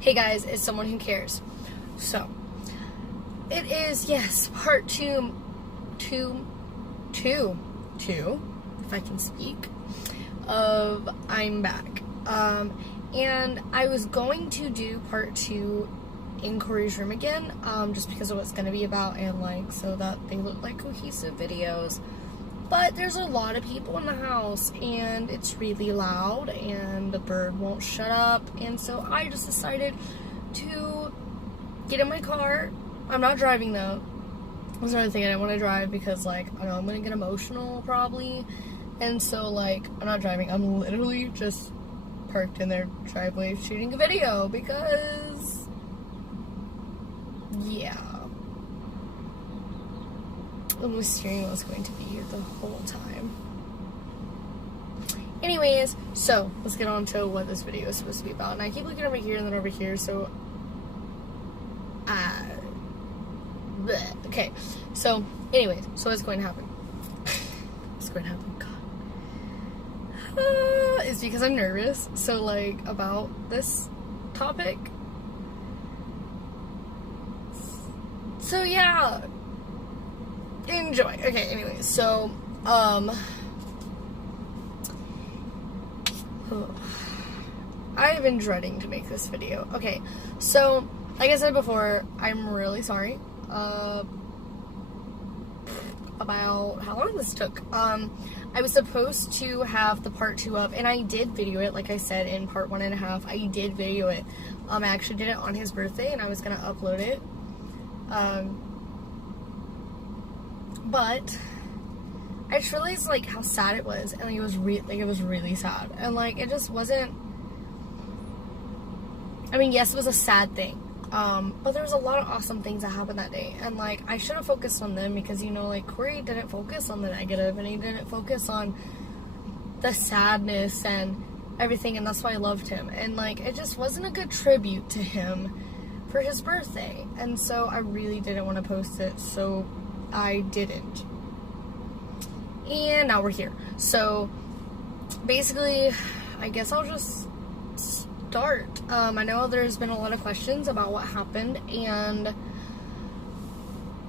Hey guys, it's someone who cares. So, it is, yes, part two, if I can speak, of I'm Back. And I was going to do part 2 in Corey's room again, just because of what it's going to be about, and like, so that they look like cohesive videos. But there's a lot of people in the house, and it's really loud, and the bird won't shut up, and so I just decided to get in my car. I'm not driving though. That's another thing, I didn't want to drive because, like, I know I'm going to get emotional probably, and so, like, I'm not driving. I'm literally just parked in their driveway shooting a video because, yeah. The steering wheel is going to be here the whole time. Anyways, so let's get on to what this video is supposed to be about. And I keep looking over here and then over here, so bleh. Okay, so anyways, so what's going to happen? What's going to happen? God. It's because I'm nervous, so like about this topic. So yeah. Enjoy. Okay, anyway, so, I've been dreading to make this video. Okay, so, like I said before, I'm really sorry, about how long this took. I was supposed to have the part 2 up, and I did video it, like I said, in part 1.5, I did video it. I actually did it on his birthday, and I was gonna upload it, but I just realized, like, how sad it was, and like, it was really sad, and like, it just wasn't, I mean, yes, it was a sad thing, but there was a lot of awesome things that happened that day, and like, I should have focused on them, because, you know, like, Corey didn't focus on the negative, and he didn't focus on the sadness and everything, and that's why I loved him, and like, it just wasn't a good tribute to him for his birthday, and so I really didn't want to post it, so I didn't. And now we're here. So basically, I guess I'll just start. I know there's been a lot of questions about what happened and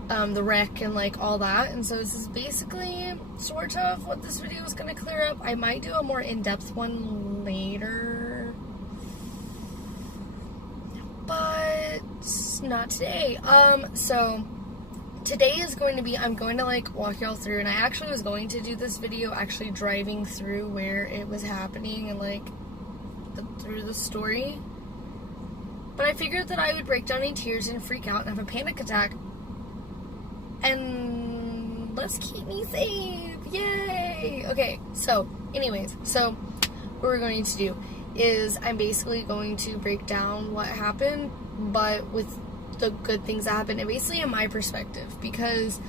the wreck and like all that, and so this is basically sort of what this video is going to clear up. I might do a more in-depth one later, but not today. So today is going to be, I'm going to like walk y'all through, and I actually was going to do this video actually driving through where it was happening and like through the story, but I figured that I would break down in tears and freak out and have a panic attack, and let's keep me safe, yay! Okay, so anyways, so what we're going to do is I'm basically going to break down what happened, but with the good things that happened, and basically in my perspective, because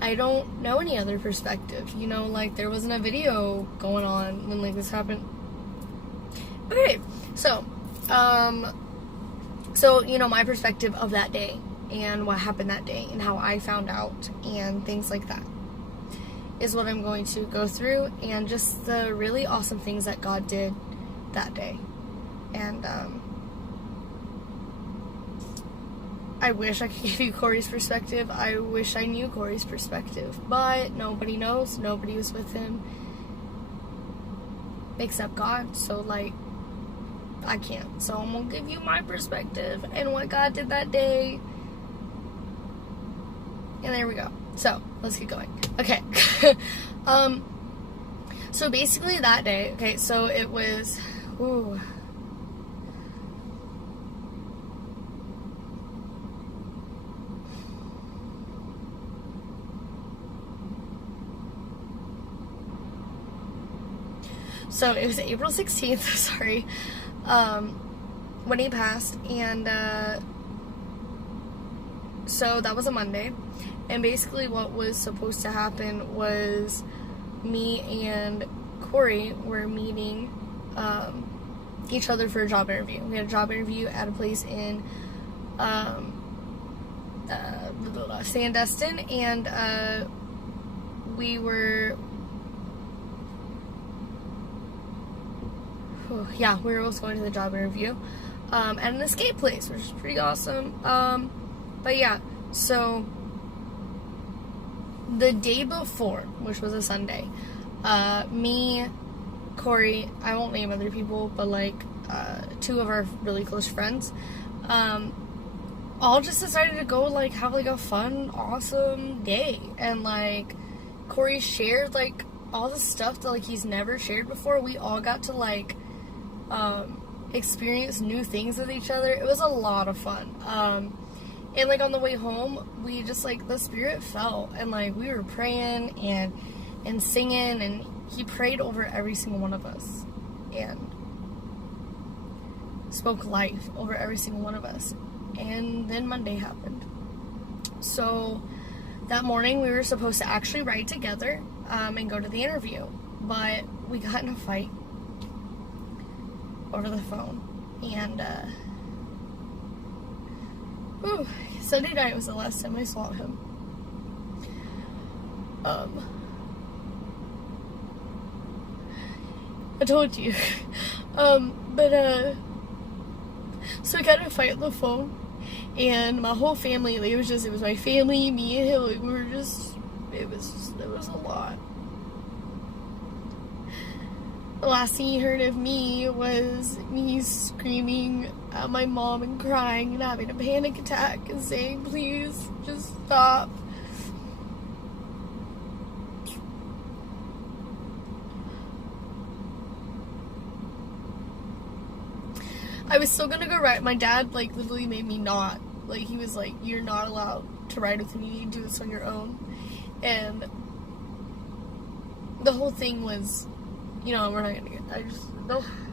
I don't know any other perspective, you know, like there wasn't a video going on when like this happened. Okay, so you know, my perspective of that day and what happened that day and how I found out and things like that is what I'm going to go through, and just the really awesome things that God did that day. And I wish I could give you Corey's perspective. I wish I knew Corey's perspective, but nobody knows. Nobody was with him except God, so like, I can't. So I'm gonna give you my perspective and what God did that day, and there we go. So let's get going. Okay. So basically that day, okay, so it was, ooh, so it was April 16th, sorry, when he passed, and so that was a Monday, and basically what was supposed to happen was me and Corey were meeting each other for a job interview. We had a job interview at a place in Sandestin, and we were we were both going to the job interview. at an escape place, which is pretty awesome. But yeah, so the day before, which was a Sunday, me, Corey, I won't name other people, but like two of our really close friends, all just decided to go like have like a fun, awesome day. And like Corey shared like all the stuff that like he's never shared before. We all got to like experience new things with each other. It was a lot of fun. And like on the way home, we just like the spirit fell, and like we were praying and singing, and he prayed over every single one of us and spoke life over every single one of us. And then Monday happened. So that morning we were supposed to actually ride together and go to the interview, but we got in a fight over the phone. And Sunday night was the last time I saw him. I told you. So we got in a fight on the phone, and my whole family, like, it was my family, me and him, like, we were just, it was a lot. The last thing he heard of me was me screaming at my mom and crying and having a panic attack and saying, please, just stop. I was still gonna go ride. My dad, like, literally made me not. Like, he was like, you're not allowed to ride with me. You need to do this on your own. And the whole thing was, you know, we're not gonna get,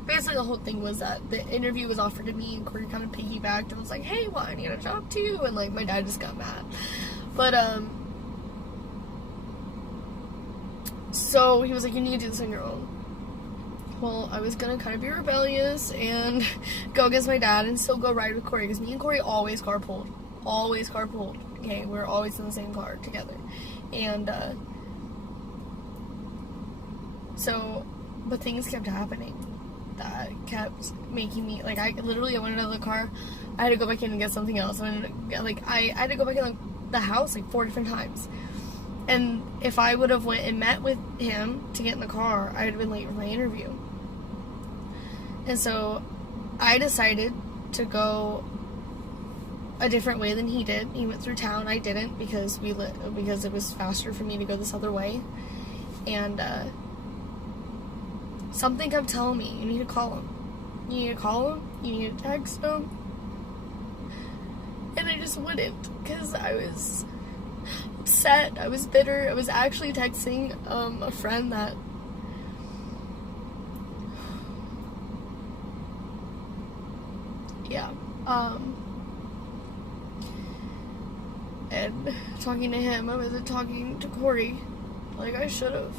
basically the whole thing was that the interview was offered to me, and Corey kind of piggybacked and was like, hey, well, I need a job too. And, like, my dad just got mad. But, so he was like, you need to do this on your own. Well, I was gonna kind of be rebellious and go against my dad and still go ride with Corey, because me and Corey always carpooled. Always carpooled. Okay, we were always in the same car together. And, so, but things kept happening that kept making me, like, I went out of the car, I had to go back in and get something else. I had to go back in the house, like, 4 different times. And if I would have went and met with him to get in the car, I would have been late for my interview. And so I decided to go a different way than he did. He went through town. I didn't, because because it was faster for me to go this other way. And something kept telling me, you need to call him. You need to call him. You need to text him. And I just wouldn't, because I was upset. I was bitter. I was actually texting a friend that and talking to him. I wasn't talking to Corey like I should have.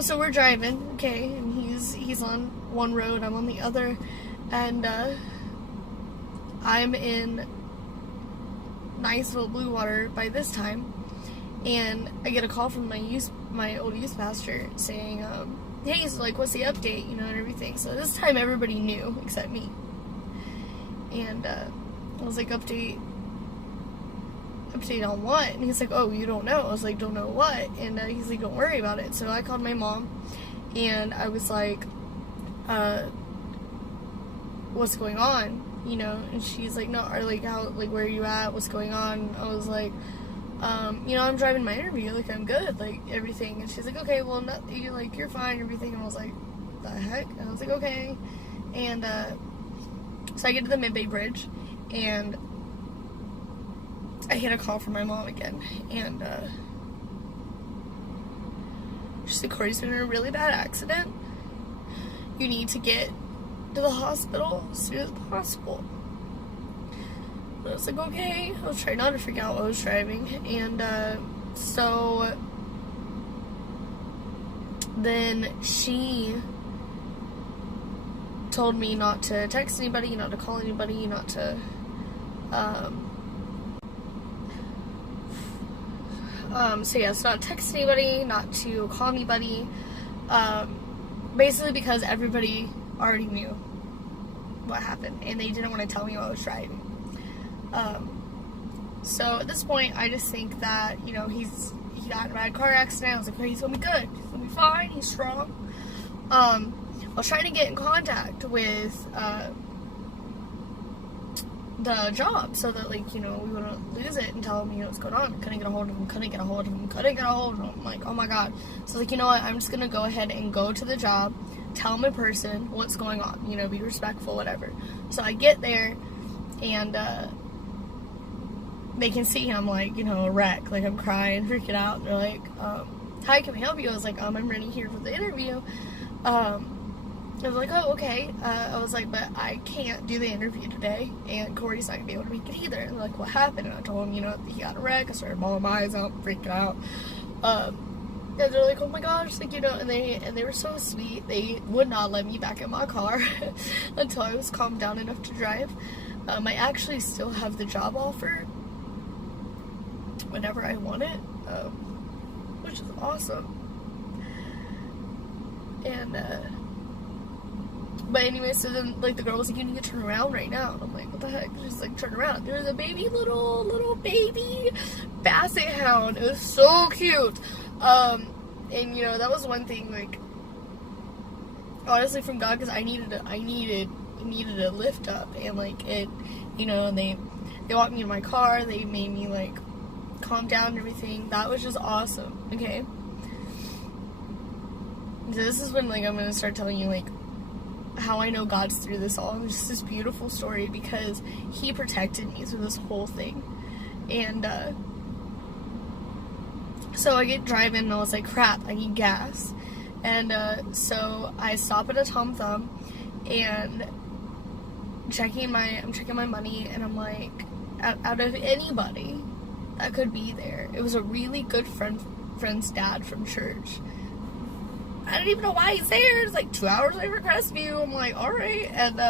So we're driving, okay, and he's on one road, I'm on the other, and I'm in Niceville, Blue Water by this time, and I get a call from my old youth pastor saying, hey, so, like, what's the update, you know, and everything. So this time everybody knew except me. And I was like, update on what? And he's like, oh, you don't know. I was like, don't know what? And he's like, don't worry about it. So I called my mom, and I was like, what's going on? You know, and she's like, no, or like, how, like, where are you at? What's going on? I was like, you know, I'm driving my interview, like, I'm good, like, everything. And she's like, okay, well, you're fine, everything. And I was like, the heck? And I was like, okay. And so I get to the Mid-Bay Bridge, and I get a call from my mom again, and she's like, Corey's been in a really bad accident. You need to get to the hospital as soon as possible. And I was like, okay. I was trying not to freak out while I was driving, and so then she told me not to text anybody, not to call anybody, not to so not text anybody, not to call anybody, basically because everybody already knew what happened, and they didn't want to tell me while I was driving. So at this point, I just think that, you know, he got in a bad car accident. I was like, oh, he's gonna be good. He's gonna be fine. He's strong. I was trying to get in contact with the job so that, like, you know, we wouldn't lose it and tell him, you know, what's going on. Couldn't get a hold of him. I'm like, oh my god. So, like, you know what? I'm just gonna go ahead and go to the job, tell him in person what's going on. You know, be respectful, whatever. So I get there, and they can see I'm, like, you know, a wreck. Like, I'm crying, freaking out. And they're like, hi, can we help you? I was like, I'm running here for the interview. I was like, oh, okay. I was like, but I can't do the interview today, and Corey's not gonna be able to make it either. And they're like, what happened? And I told him, you know, he got a wreck. I started bawling my eyes out, freaking out. And they're like, oh my gosh, like, you know, and they were so sweet. They would not let me back in my car until I was calmed down enough to drive. I actually still have the job offer whenever I want it, which is awesome. And but anyway, so then, like, the girl was like, you need to turn around right now. And I'm like, what the heck? She's like, turn around. There's a baby, little baby basset hound. It was so cute. And, you know, that was one thing, like, honestly, from God, because I needed a lift up, and, like, it, you know, and they walked me in my car. They made me, like, calm down and everything. That was just awesome. Okay. So this is when, like, I'm gonna start telling you, like, how I know God's through this all. It's just this beautiful story because He protected me through this whole thing. And so I get driving, and I was like, crap, I need gas. And so I stop at a Tom Thumb, and I'm checking my money, and I'm like, out of anybody that could be there, it was a really good friend's dad from church. I don't even know why he's there. It's like 2 hours away from Crestview. I'm like, alright. And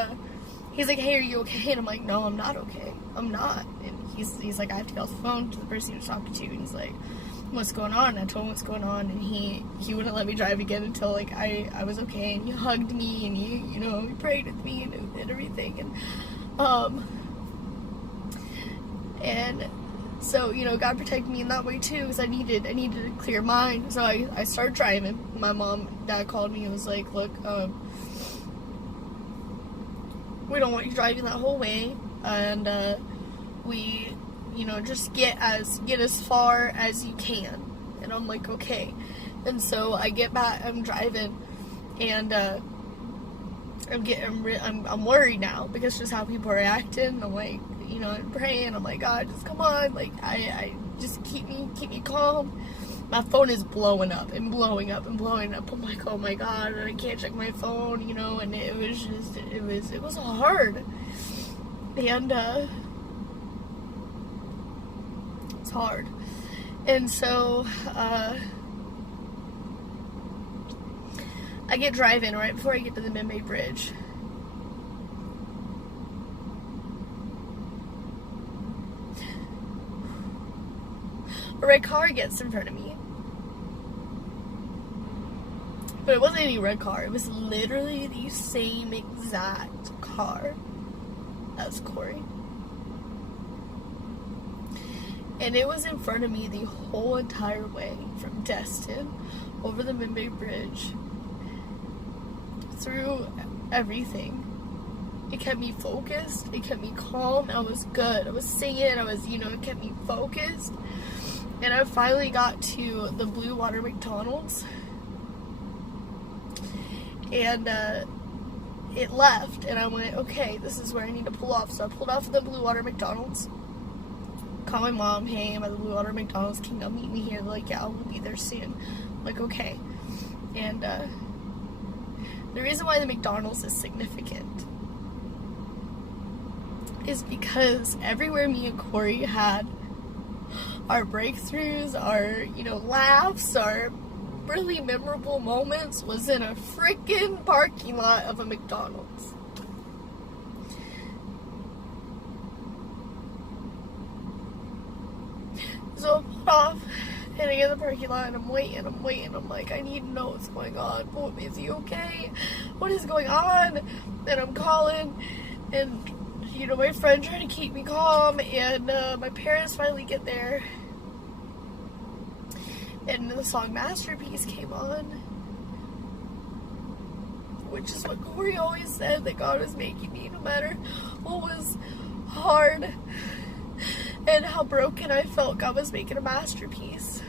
he's like, hey, are you okay? And I'm like, no, I'm not okay. I'm not. And he's like, I have to get off the phone to the person he was talking to. And he's like, what's going on? And I told him what's going on, and he wouldn't let me drive again until, like, I was okay. And he hugged me, and you know, he prayed with me and everything. And so, you know, God protected me in that way too, because I needed a clear mind. So I started driving. My mom and dad called me and was like, look, we don't want you driving that whole way, and we, you know, just get as far as you can. And I'm like, okay. And so I get back, I'm driving, and I'm worried now because just how people are acting. I'm like, you know, I'm praying. I'm like, God, just come on. Like, I just keep me calm. My phone is blowing up and blowing up and blowing up. I'm like, oh my God, and I can't check my phone, you know, and it was hard. And it's hard. And so I get driving right before I get to the Mid-Bay Bridge. A red car gets in front of me. But it wasn't any red car. It was literally the same exact car as Corey. And it was in front of me the whole entire way from Destin over the Mid-Bay Bridge through everything. It kept me focused. It kept me calm. I was good. I was singing. It kept me focused. And I finally got to the Blue Water McDonald's. And it left. And I went, okay, this is where I need to pull off. So I pulled off at the Blue Water McDonald's. Called my mom, hey, I'm at the Blue Water McDonald's. Can you meet me here? They're like, yeah, we'll be there soon. I'm like, okay. And the reason why the McDonald's is significant is because everywhere me and Corey had our breakthroughs, our, you know, laughs, our really memorable moments was in a freaking parking lot of a McDonald's. So I pulled off, And I get in the parking lot and I'm waiting. I'm like, I need to know what's going on. Is he okay? What is going on? And I'm calling, and you know, my friend trying to keep me calm, and my parents finally get there, and the song Masterpiece came on, which is what Corey always said, that God was making me no matter what was hard and how broken I felt. God was making a masterpiece.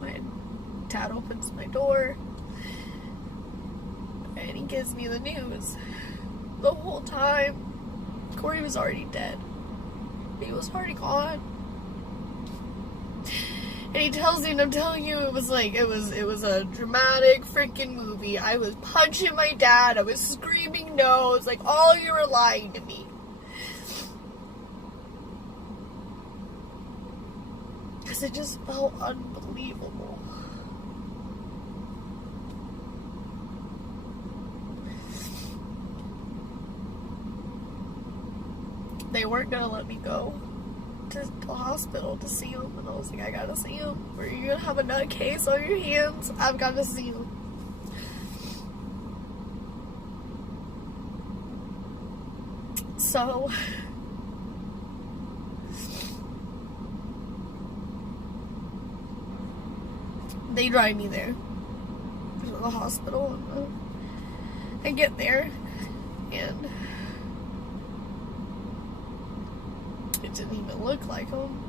My dad opens my door and he gives me the news. The whole time, Corey was already dead. He was already gone. And he tells me, and I'm telling you, it was a dramatic freaking movie. I was punching my dad. I was screaming no. It's like, all you were lying to me. Because it just felt unbelievable. They weren't going to let me go to the hospital to see him, and I was like, I gotta see him, or you're gonna have a nut case on your hands. I've got to see him. So they drive me there to the hospital, and I get there, and it didn't even look like him.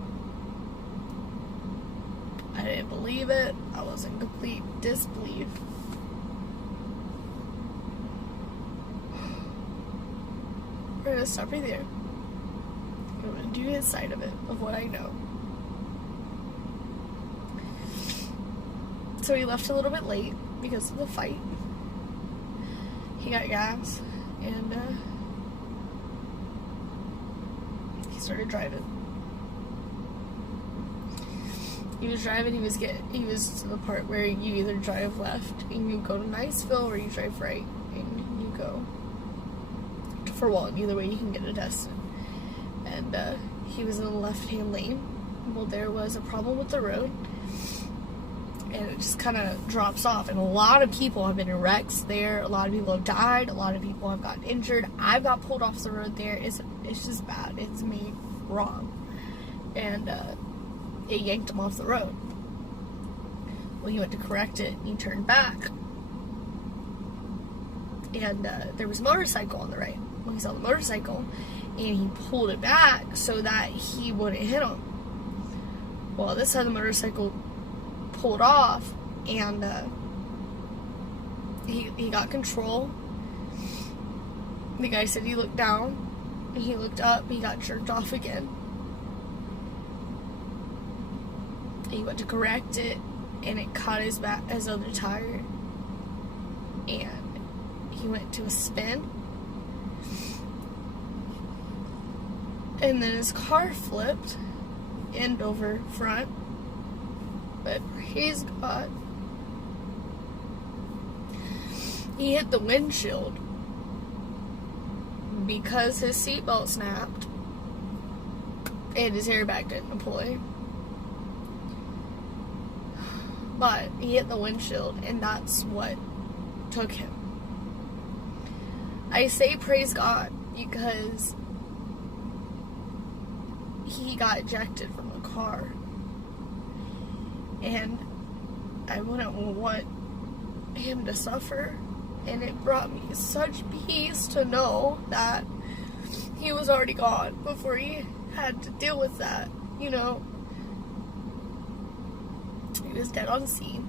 I didn't believe it. I was in complete disbelief. We're gonna stop right there. I'm gonna do his side of it, of what I know. So he left a little bit late because of the fight. He got gas, and he started driving. He was driving, he was to the part where you either drive left and you go to Niceville, or you drive right and you go to Fort Walton. Either way you can get to Destin. And he was in the left-hand lane. Well, there was a problem with the road, and it just kind of drops off, and a lot of people have been in wrecks there. A lot of people have died. A lot of people have gotten injured. I got pulled off the road there. It's just bad. It's made wrong, and it yanked him off the road. Well, he went to correct it, and he turned back, and there was a motorcycle on the right. Well, he saw the motorcycle, and he pulled it back so that he wouldn't hit him. Well, this time the motorcycle pulled off, and he got control. The guy said he looked down, and he looked up, and he got jerked off again. He went to correct it, and it caught his other tire, and he went to a spin, and then his car flipped end over front. But praise God, he hit the windshield because his seatbelt snapped and his airbag didn't deploy. But he hit the windshield, and that's what took him. I say praise God because he got ejected from the car. And I wouldn't want him to suffer. And it brought me such peace to know that he was already gone before he had to deal with that, you know. He was dead on scene.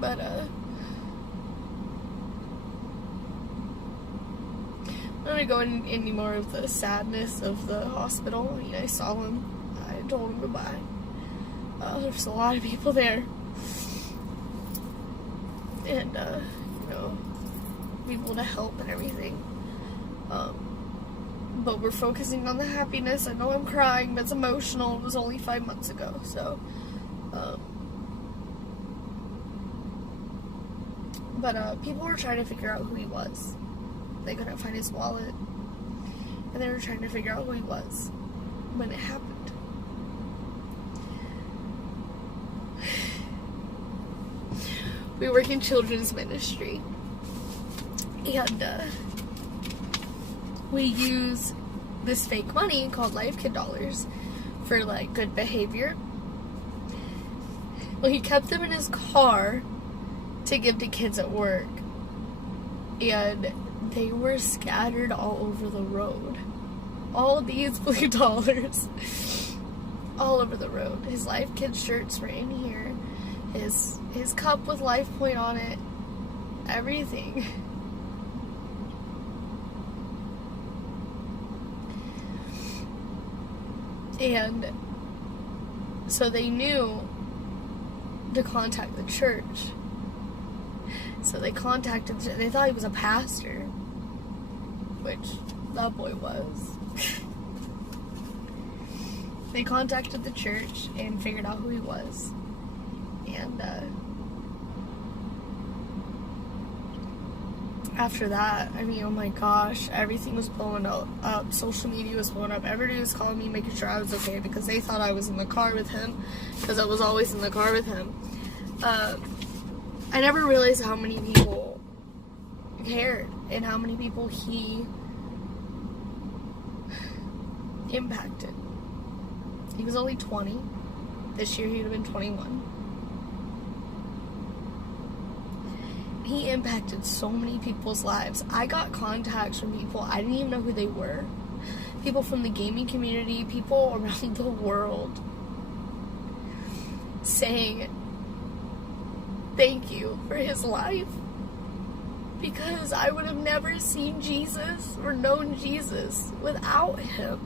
But, I'm not gonna go in any more of the sadness of the hospital. I mean, I saw him. I told him goodbye. There's a lot of people there. And, you know, people to help and everything. But we're focusing on the happiness. I know I'm crying, but it's emotional. It was only 5 months ago, so, But people were trying to figure out who he was. They couldn't find his wallet. And they were trying to figure out who he was when it happened. We work in children's ministry. And we use this fake money called Life Kid dollars for like good behavior. Well, he kept them in his car to give to kids at work, and they were scattered all over the road. All these blue dollars all over the road. His Life Kid shirts were in here, his cup with Life Point on it, everything. And so they knew to contact the church. So they contacted, they thought he was a pastor, which that boy was. They contacted the church and figured out who he was. And after that, I mean, oh my gosh, everything was blowing up. Social media was blowing up. Everybody was calling me, making sure I was okay, because they thought I was in the car with him, because I was always in the car with him. I never realized how many people cared and how many people he impacted. He was only 20. This year he would have been 21. He impacted so many people's lives. I got contacts from people I didn't even know who they were. People from the gaming community, people around the world, saying thank you for his life, because I would have never seen Jesus or known Jesus without him.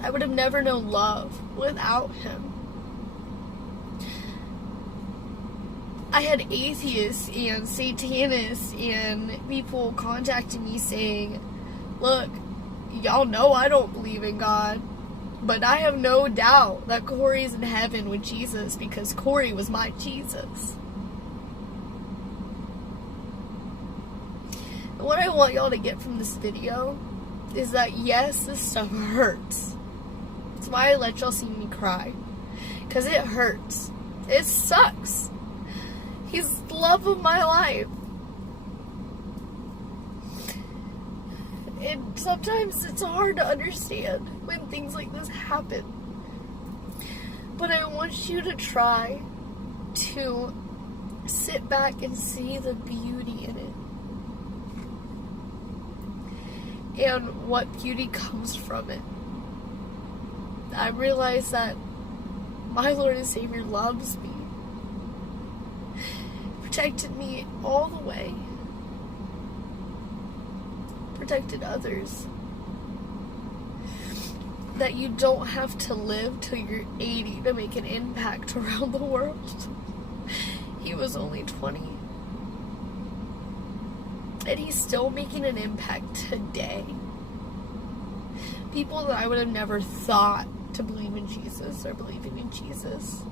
I would have never known love without him. I had atheists and satanists and people contacting me saying, look, y'all know I don't believe in God, but I have no doubt that Corey's in heaven with Jesus because Corey was my Jesus. And what I want y'all to get from this video is that, yes, this stuff hurts. That's why I let y'all see me cry. Because it hurts. It sucks. He's the love of my life. And sometimes it's hard to understand when things like this happen. But I want you to try to sit back and see the beauty in it. And what beauty comes from it. I realize that my Lord and Savior loves me. Protected me all the way. Protected others. That you don't have to live till you're 80 to make an impact around the world. He was only 20. And he's still making an impact today. People that I would have never thought to believe in Jesus are believing in Jesus.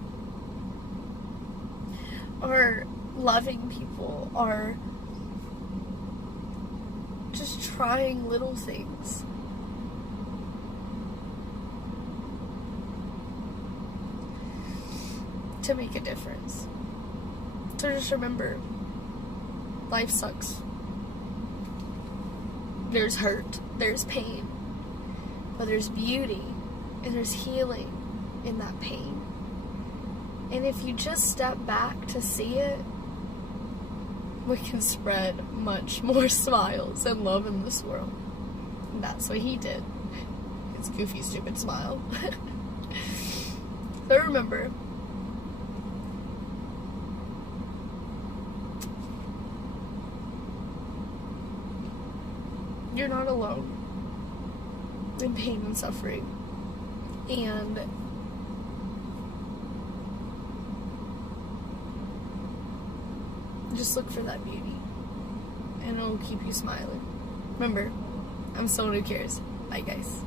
Are loving people, are just trying little things. To make a difference. So just remember, life sucks. There's hurt, there's pain, but there's beauty and there's healing in that pain. And if you just step back to see it, we can spread much more smiles and love in this world. And that's what he did. His goofy, stupid smile. So remember, you're not alone in pain and suffering. And just look for that beauty. And it'll keep you smiling. Remember, I'm someone who cares. Bye, guys.